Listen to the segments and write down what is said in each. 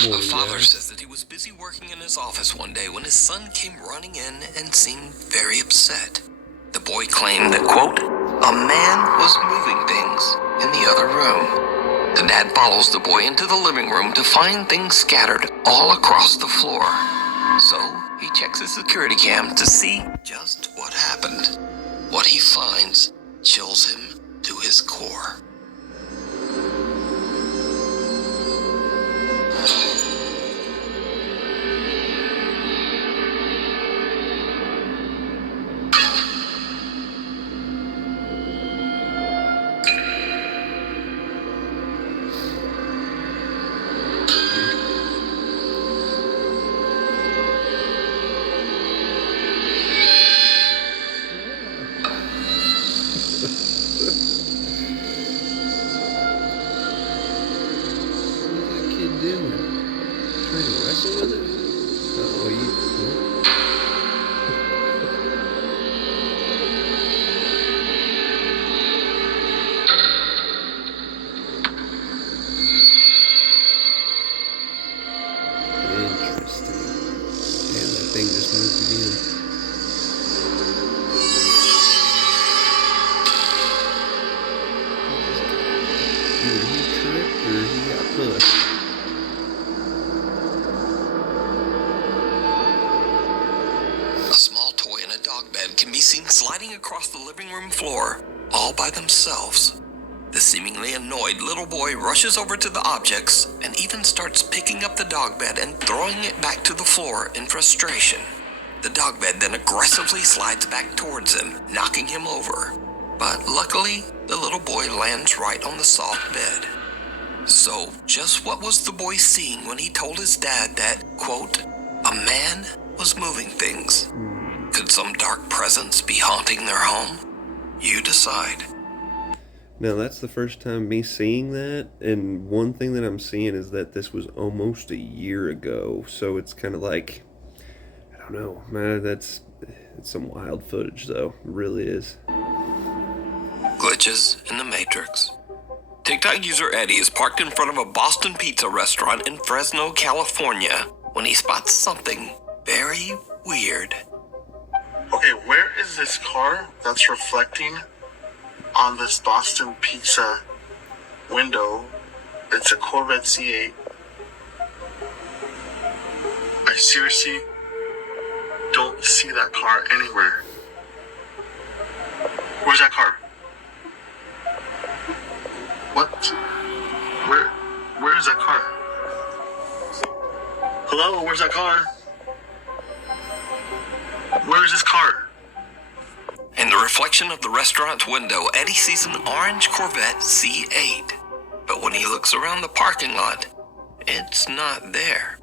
A father says that he was busy working in his office one day when his son came running in and seemed very upset. The boy claimed that, quote, a man was moving things in the other room. The dad follows the boy into the living room to find things scattered all across the floor. So he checks his security cam to see just what happened. What he finds chills him to his core. Doing? Trying to wrestle with it? Oh, interesting. Damn, that thing just moved again. Either he tripped or he got pushed. Can be seen sliding across the living room floor all by themselves. The seemingly annoyed little boy rushes over to the objects and even starts picking up the dog bed and throwing it back to the floor in frustration. The dog bed then aggressively slides back towards him, knocking him over. But luckily, the little boy lands right on the soft bed. So, just what was the boy seeing when he told his dad that, quote, a man was moving things? Could some dark presence be haunting their home? You decide. Now, that's the first time me seeing that, and one thing that I'm seeing is that this was almost a year ago, so it's kind of like, I don't know, man, it's some wild footage, though. It really is. Glitches in the Matrix. TikTok user Eddie is parked in front of a Boston pizza restaurant in Fresno, California, when he spots something very weird. Okay, where is this car that's reflecting on this Boston Pizza window? It's a Corvette C8. I seriously don't see that car anywhere. Where's that car? What? Where is that car? Hello, where's that car? Where is this car? In the reflection of the restaurant's window, Eddie sees an orange Corvette C8. But when he looks around the parking lot, it's not there.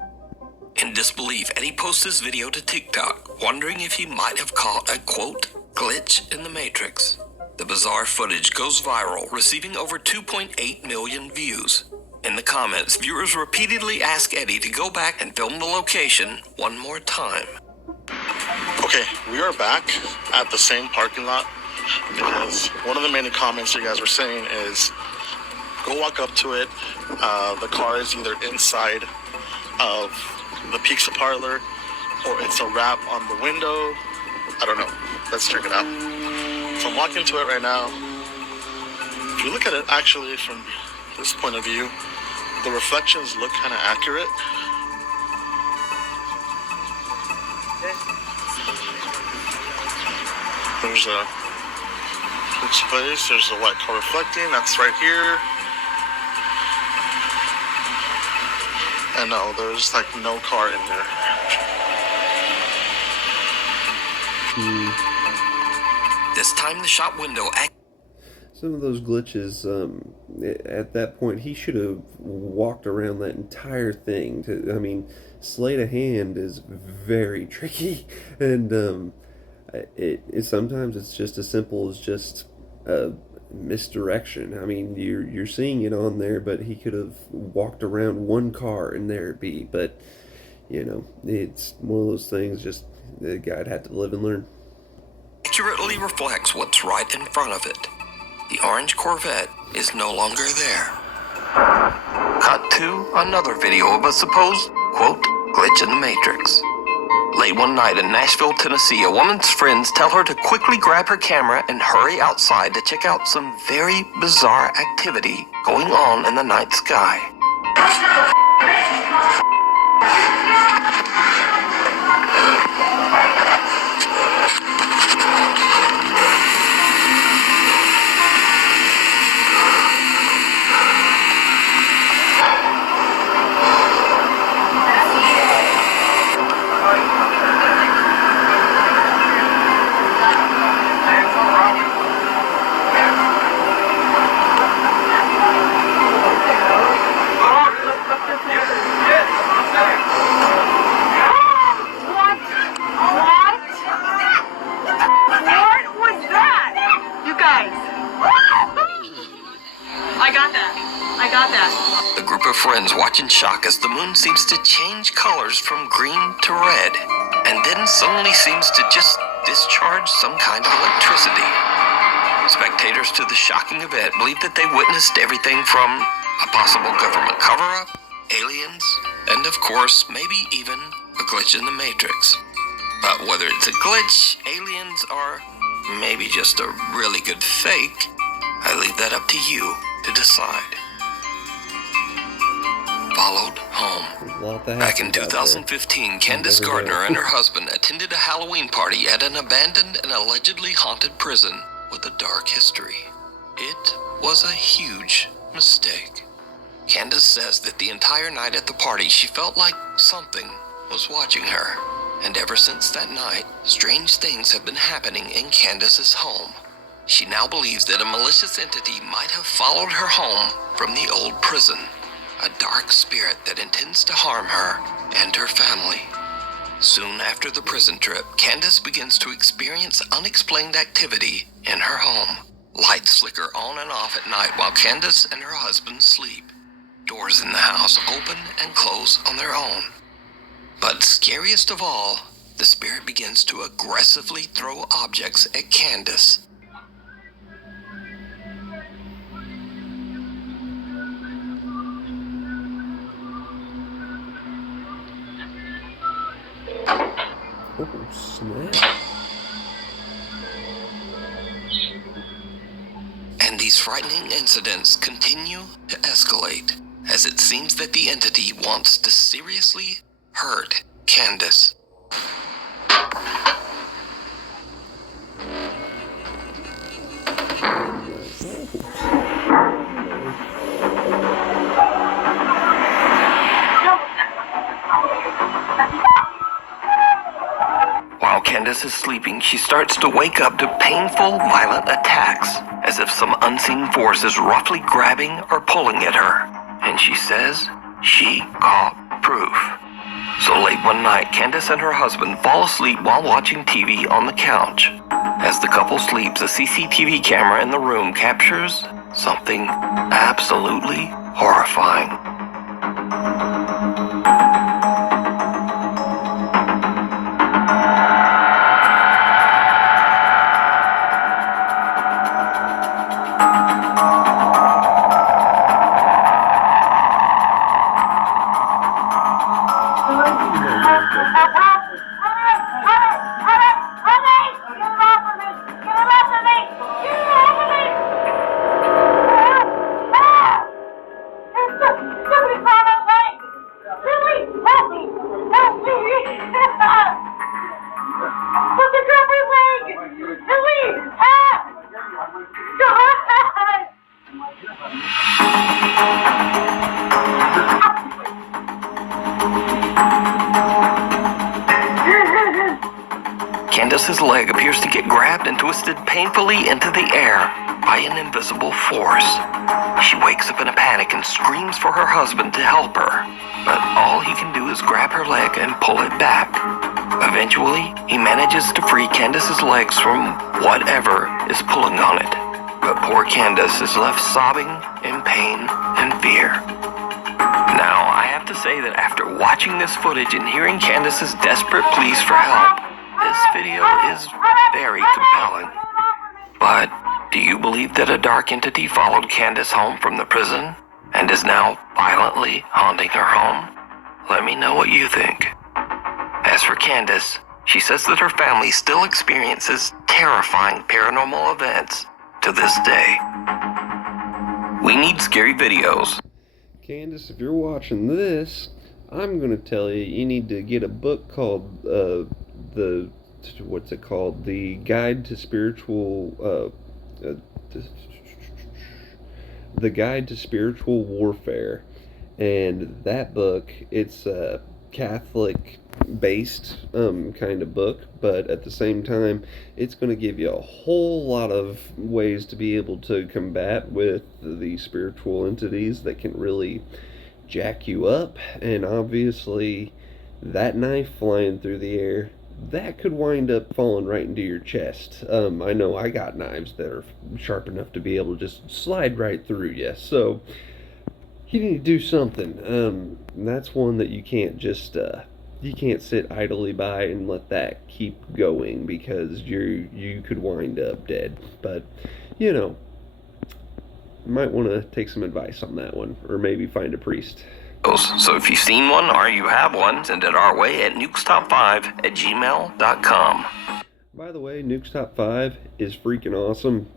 In disbelief, Eddie posts this video to TikTok, wondering if he might have caught a, quote, glitch in the Matrix. The bizarre footage goes viral, receiving over 2.8 million views. In the comments, viewers repeatedly ask Eddie to go back and film the location one more time. Okay, we are back at the same parking lot because one of the main comments you guys were saying is go walk up to it. The car is either inside of the pizza parlor or it's a wrap on the window. I don't know. Let's check it out. So I'm walking to it right now. If you look at it actually from this point of view, the reflections look kind of accurate. There's a place, there's a white car reflecting, that's right here. And no, there's like no car in there. This time the shop window Some of those glitches, at that point, he should have walked around that entire thing. Sleight of hand is very tricky, and sometimes it's just as simple as just misdirection. You're seeing it on there, but he could have walked around one car and there it be. But it's one of those things. Just the guy'd have to live and learn. accurately reflects what's right in front of it. The orange Corvette is no longer there. cut to another video of a supposed, quote, glitch in the Matrix. Late one night in Nashville, Tennessee, a woman's friends tell her to quickly grab her camera and hurry outside to check out some very bizarre activity going on in the night sky. The group of friends watch in shock as the moon seems to change colors from green to red, and then suddenly seems to just discharge some kind of electricity. Spectators to the shocking event believe that they witnessed everything from a possible government cover-up, aliens, and of course, maybe even a glitch in the Matrix. But whether it's a glitch, aliens, or maybe just a really good fake, I leave that up to you to decide. Followed home. Back in 2015, Candace Gardner and her husband attended a Halloween party at an abandoned and allegedly haunted prison with a dark history. It was a huge mistake. Candace says that the entire night at the party she felt like something was watching her. And ever since that night, strange things have been happening in Candace's home. She now believes that a malicious entity might have followed her home from the old prison. A dark spirit that intends to harm her and her family. Soon after the prison trip, Candace begins to experience unexplained activity in her home. Lights flicker on and off at night while Candace and her husband sleep. Doors in the house open and close on their own. But scariest of all, the spirit begins to aggressively throw objects at Candace. Oh, snap. And these frightening incidents continue to escalate, as it seems that the entity wants to seriously hurt Candace. While Candace is sleeping, she starts to wake up to painful, violent attacks, as if some unseen force is roughly grabbing or pulling at her. And she says she caught proof. So late one night, Candace and her husband fall asleep while watching TV on the couch. As the couple sleeps, a CCTV camera in the room captures something absolutely horrifying. Candace's leg appears to get grabbed and twisted painfully into the air by an invisible force. She wakes up in a panic and screams for her husband to help her, but all he can do is grab her leg and pull it back. Eventually, he manages to free Candace's legs from whatever is pulling on it, but poor Candace is left sobbing in pain and fear. Now, I have to say that after watching this footage and hearing Candace's desperate pleas for help, this video is very compelling. But do you believe that a dark entity followed Candace home from the prison? and is now violently haunting her home? Let me know what you think. As for Candace, she says that her family still experiences terrifying paranormal events to this day. We need scary videos. Candace, if you're watching this, I'm going to tell you, you need to get a book called, what's it called? The Guide to Spiritual, The Guide to Spiritual Warfare. And that book, it's a Catholic based kind of book, but at the same time it's going to give you a whole lot of ways to be able to combat with the spiritual entities that can really jack you up. And obviously that knife flying through the air, that could wind up falling right into your chest. I know I got knives that are sharp enough to be able to just slide right through you, so you need to do something. And that's one that you can't just you can't sit idly by and let that keep going, because you could wind up dead. But you know, you might want to take some advice on that one, or maybe find a priest. So if you've seen one or you have one, send it our way at nukestop5@gmail.com. By the way, Nuke's Top 5 is freaking awesome.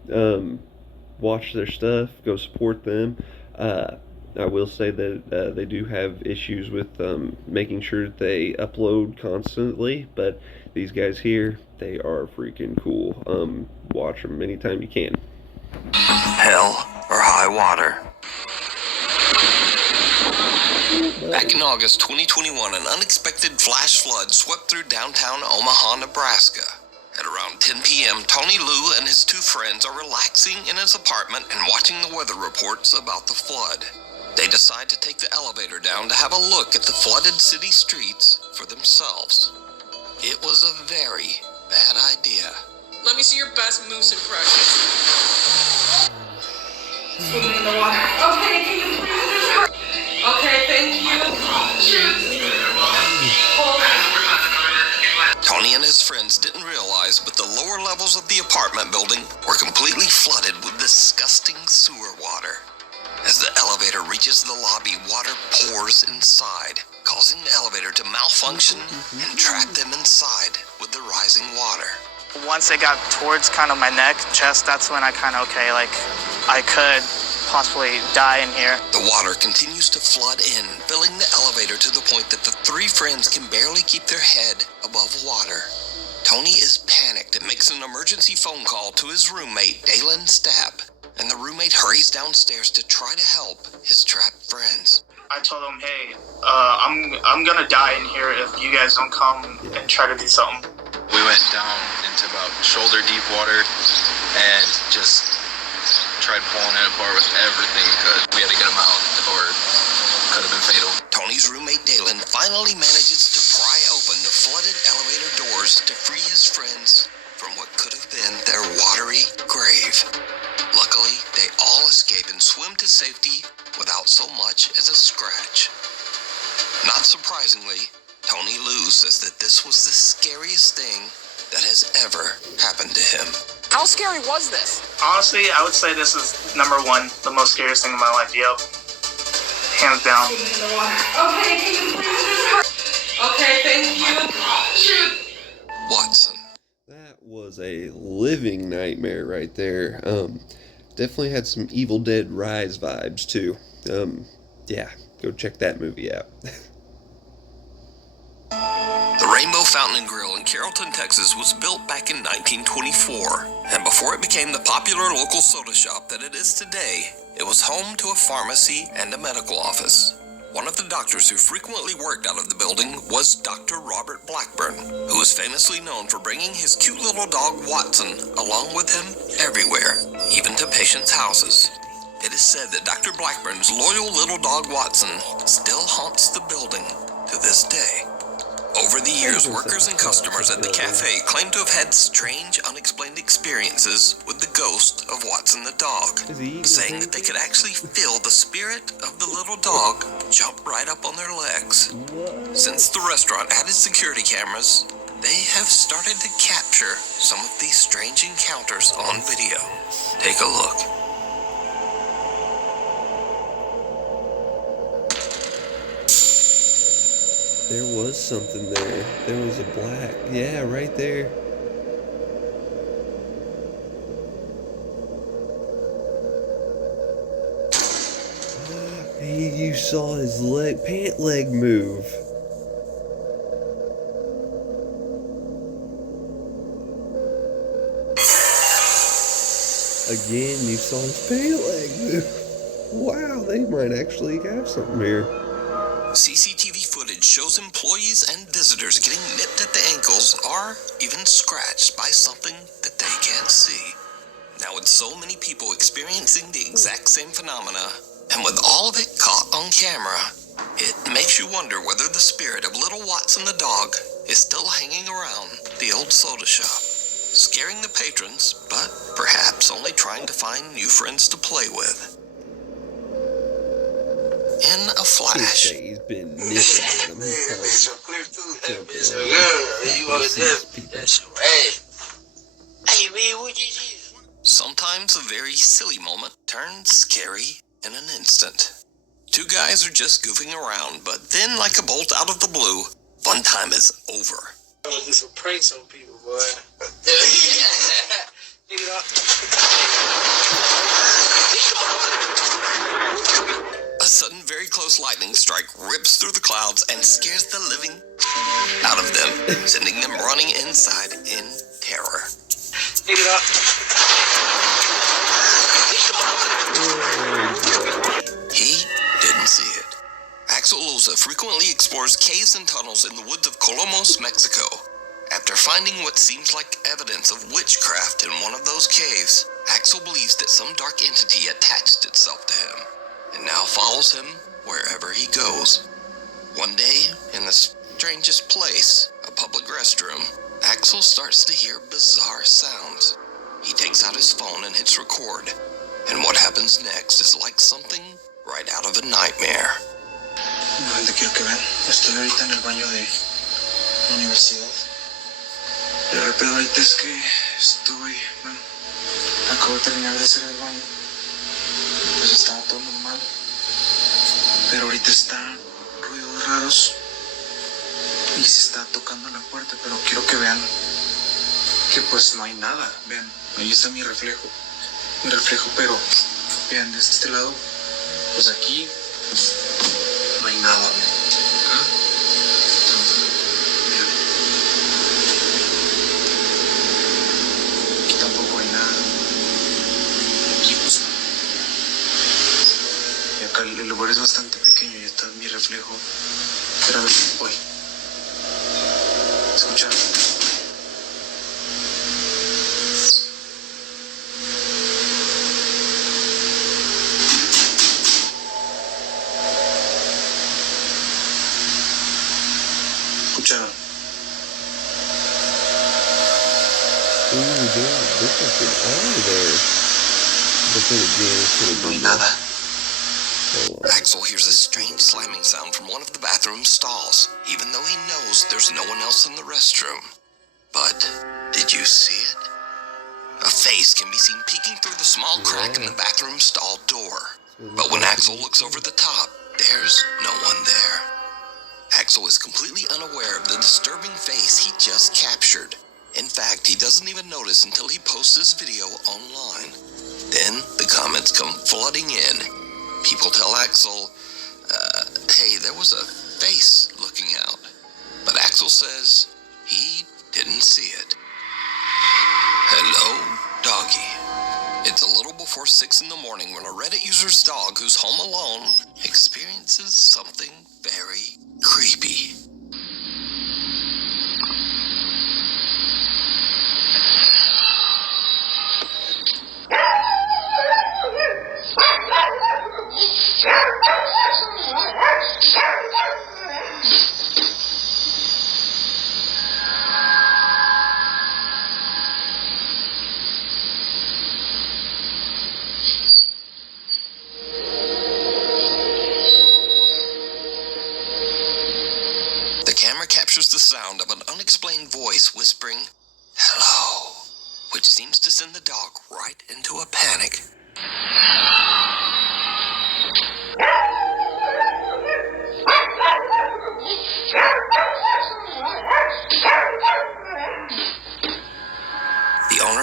Watch their stuff, go support them. I will say that they do have issues with making sure that they upload constantly, but these guys here, they are freaking cool. Watch them anytime you can. Hell or high water. Back in August 2021, an unexpected flash flood swept through downtown Omaha, Nebraska. At around 10 p.m., Tony Liu and his two friends are relaxing in his apartment and watching the weather reports about the flood. They decide to take the elevator down to have a look at the flooded city streets for themselves. It was a very bad idea. Let me see your best moose impression. Swimming in the water. Okay, can you please? Okay, thank you. Tony and his friends didn't realize, but the lower levels of the apartment building were completely flooded with disgusting sewer water. As the elevator reaches the lobby, water pours inside, causing the elevator to malfunction and trap them inside with the rising water. Once it got towards kind of my neck, chest, that's when I kind of, I could possibly die in here. The water continues to flood in, filling the elevator to the point that the three friends can barely keep their head above water. Tony is panicked and makes an emergency phone call to his roommate, Dalen Stapp, and the roommate hurries downstairs to try to help his trapped friends. I told them, hey, I'm gonna die in here if you guys don't come and try to do something. We went down into about shoulder deep water and just tried pulling it apart with everything we could. We had to get them out or it could have been fatal. Tony's roommate Dalen finally manages to pry open the flooded elevator doors to free his friends from what could have been their watery grave. Luckily, they all escape and swim to safety without so much as a scratch. Not surprisingly, Tony Liu says that this was the scariest thing that has ever happened to him. How scary was this? Honestly, I would say this is number one, the most scariest thing in my life. Yep. Hands down. Okay, can you please? Okay, thank you. Watson. That was a living nightmare right there. Definitely had some Evil Dead Rise vibes too. Yeah, go check that movie out. The Rainbow Fountain and Grill in Carrollton, Texas was built back in 1924, and before it became the popular local soda shop that it is today, it was home to a pharmacy and a medical office. One of the doctors who frequently worked out of the building was Dr. Robert Blackburn, who was famously known for bringing his cute little dog Watson along with him everywhere, even to patients' houses. It is said that Dr. Blackburn's loyal little dog Watson still haunts the building to this day. Over the years, workers and customers at the cafe claim to have had strange, unexplained experiences with the ghost of Watson the dog, saying that they could actually feel the spirit of the little dog jump right up on their legs. Since the restaurant added security cameras, they have started to capture some of these strange encounters on video. Take a look. There was something there. There was a black. Yeah, right there. You saw his pant leg move. Again, you saw his pant leg move. Wow, they might actually have something here. CCTV footage shows employees and visitors getting nipped at the ankles or even scratched by something that they can't see. Now, with so many people experiencing the exact same phenomena, and with all of it caught on camera, it makes you wonder whether the spirit of little Watson the dog is still hanging around the old soda shop, scaring the patrons, but perhaps only trying to find new friends to play with. In a flash, He's been nipping at him. So clear through that bitch. Girl, you want that? That's right. Hey, man, what you do? sometimes a very silly moment turns scary in an instant. Two guys are just goofing around, but then, like a bolt out of the blue, fun time is over. I'm gonna do some pranks on people, boy. Get it off. A sudden, very close lightning strike rips through the clouds and scares the living out of them, sending them running inside in terror. Get it off. He didn't see it. Axel Loza frequently explores caves and tunnels in the woods of Colomos, Mexico. After finding what seems like evidence of witchcraft in one of those caves, Axel believes that some dark entity attached itself to him and now follows him wherever he goes. One day, in the strangest place, a public restroom, Axel starts to hear bizarre sounds. He takes out his phone and hits record, and what happens next is like something right out of a nightmare. No, quiero que vean. Estoy ahorita en el baño de la universidad. El pedo ahorita es que acabo de terminar de hacer el baño. Pues estaba todo normal. Pero ahorita están ruidos raros y se está tocando la puerta, pero quiero que vean que pues no hay nada. Vean, ahí está mi reflejo, pero vean de este lado, pues aquí no hay nada. Vean. Aquí tampoco hay nada. Aquí pues no. Y acá el lugar es bastante pequeño y está mi reflejo. Pero a ver, voy. Escucharon. Escucharon. Ooh, there's like an eye there. But then again, it could have No hay been nada. Hold on. Axel hears a strange slamming sound from one of the bathroom stalls, even though he knows there's no one else in the restroom. But did you see it? A face can be seen peeking through the small crack in the bathroom stall door. But when Axel looks over the top, there's no one there. Axel is completely unaware of the disturbing face he just captured. In fact, he doesn't even notice until he posts this video online. Then the comments come flooding in. People tell Axel, hey, there was a face looking out. But Axel says he didn't see it. Hello, doggy. It's a little before 6 in the morning when a Reddit user's dog who's home alone experiences something very creepy. The camera captures the sound of an unexplained voice whispering, "Hello," which seems to send the dog right into a panic.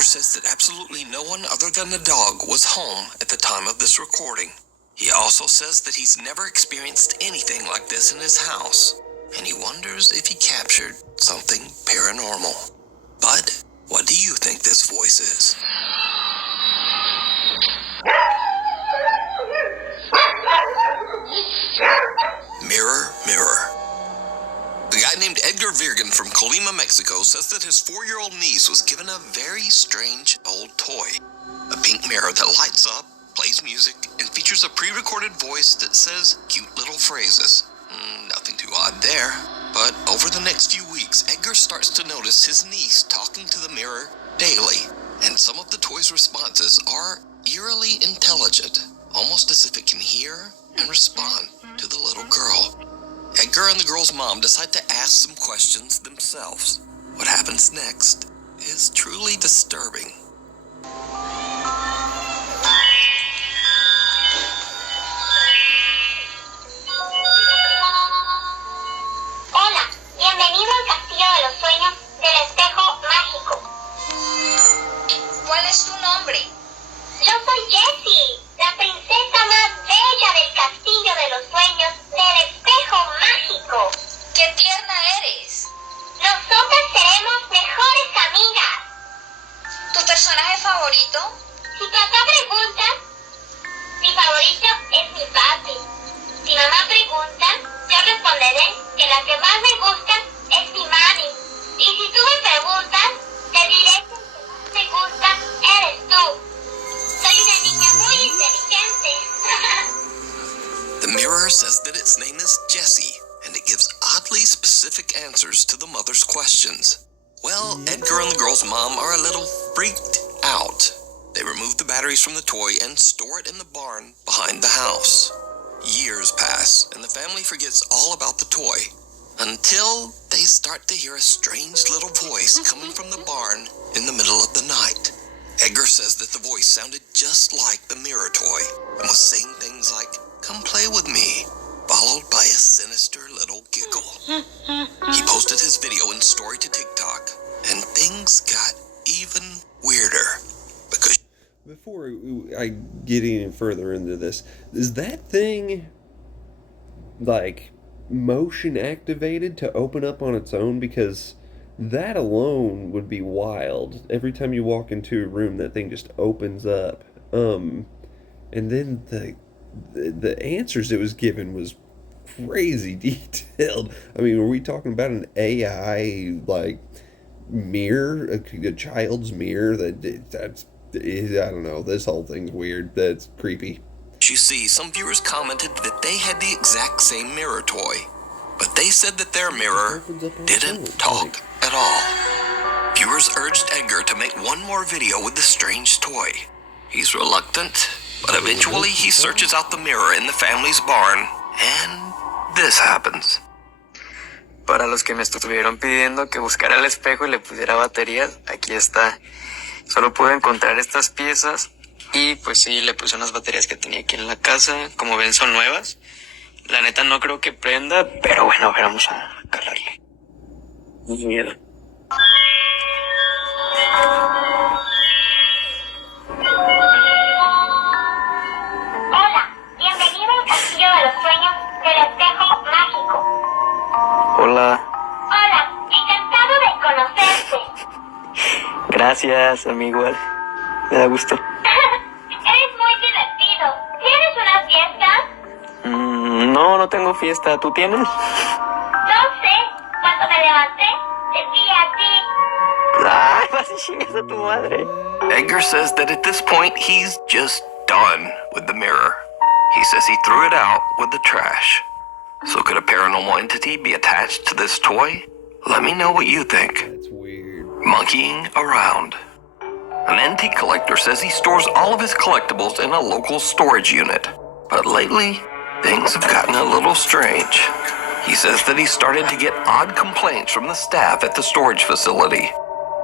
says that absolutely no one other than the dog was home at the time of this recording. He also says that he's never experienced anything like this in his house, and he wonders if he captured something paranormal. But what do you think this voice is? Mirror, mirror. A guy named Edgar Virgen from Colima, Mexico says that his 4-year-old niece was given a very strange old toy. A pink mirror that lights up, plays music, and features a pre-recorded voice that says cute little phrases. Nothing too odd there. But over the next few weeks, Edgar starts to notice his niece talking to the mirror daily, and some of the toy's responses are eerily intelligent, almost as if it can hear and respond to the little girl. Edgar and the girl's mom decide to ask some questions themselves. What happens next is truly disturbing. Hola, bienvenido al Castillo de los Sueños del Espejo Mágico. ¿Cuál es tu nombre? Yo soy Jessie, la princesa más bella del Castillo de los Sueños del Espejo Mágico. ¡Qué tierna eres! Nosotras seremos mejores amigas. ¿Tu personaje favorito? Si papá pregunta, mi favorito es mi papi. Si mamá pregunta, yo responderé que la que más me gusta es mi mami. Y si tú me preguntas, te diré que el que más me gusta eres tú. Soy una niña muy inteligente. The mirror says that its name is Jessie, and it gives oddly specific answers to the mother's questions. Well, Edgar and the girl's mom are a little freaked out. They remove the batteries from the toy and store it in the barn behind the house. Years pass, and the family forgets all about the toy, until they start to hear a strange little voice coming from the barn in the middle of the night. Edgar says that the voice sounded just like the mirror toy, and was saying things like, "Come play with me," followed by a sinister little giggle. He posted his video and story to TikTok, and things got even weirder, because Before I get any further into this, is that thing like motion activated to open up on its own? Because that alone would be wild. Every time you walk into a room, that thing just opens up. And then the answers it was given was crazy detailed. I mean, are we talking about an AI like mirror, a child's mirror? That's I don't know. This whole thing's weird. That's creepy. you see, some viewers commented that they had the exact same mirror toy, but they said that their mirror didn't talk at all. Viewers urged Edgar to make one more video with the strange toy. He's reluctant, but eventually he searches out the mirror in the family's barn, and this happens. Para los que me estuvieron pidiendo que buscara el espejo y le pusiera baterías, aquí está. Solo pude encontrar estas piezas y pues sí, le puse unas baterías que tenía aquí en la casa. Como ven, son nuevas. La neta no creo que prenda, pero bueno, a ver, vamos a calarle. Muy miedo. Hola, bienvenido al Castillo de los Sueños del Espejo Mágico. Hola. Hola, encantado de conocerte. Gracias, amigo. Me da gusto. Eres muy divertido. ¿Tienes una fiesta? No tengo fiesta. ¿Tú tienes? No sé. Cuando me levanté, te vi a ti. Ay, vas y chingas a tu madre. Edgar says that at this point, he's just done with the mirror. He says he threw it out with the trash. So could a paranormal entity be attached to this toy? Let me know what you think. That's weird. Monkeying around. An antique collector says he stores all of his collectibles in a local storage unit. But lately, things have gotten a little strange. He says that he started to get odd complaints from the staff at the storage facility.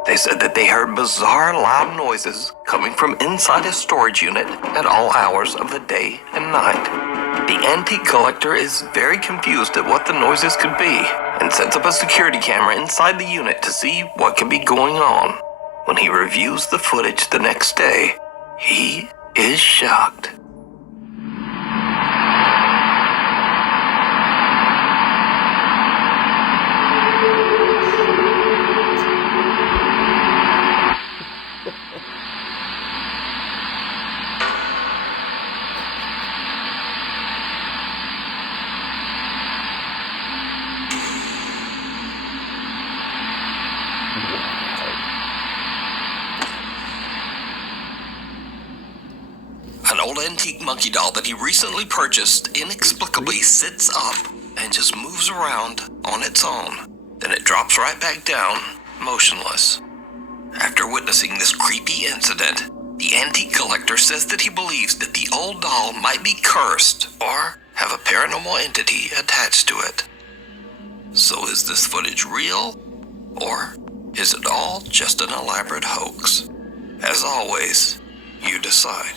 They said that they heard bizarre loud noises coming from inside his storage unit at all hours of the day and night. The antique collector is very confused at what the noises could be and sets up a security camera inside the unit to see what could be going on. When he reviews the footage the next day, he is shocked. An old antique monkey doll that he recently purchased inexplicably sits up and just moves around on its own. Then it drops right back down, motionless. After witnessing this creepy incident, the antique collector says that he believes that the old doll might be cursed or have a paranormal entity attached to it. So is this footage real, or is it all just an elaborate hoax? As always, you decide.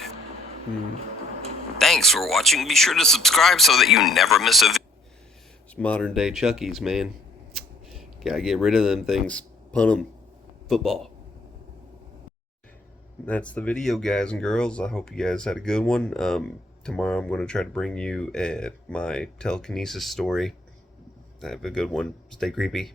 Thanks for watching. Be sure to subscribe so that you never miss a video. It's modern day Chuckies, man. Gotta get rid of them things. Punt them. Football. That's the video, guys and girls. I hope you guys had a good one. Tomorrow I'm going to try to bring you my telekinesis story. Have a good one. Stay creepy.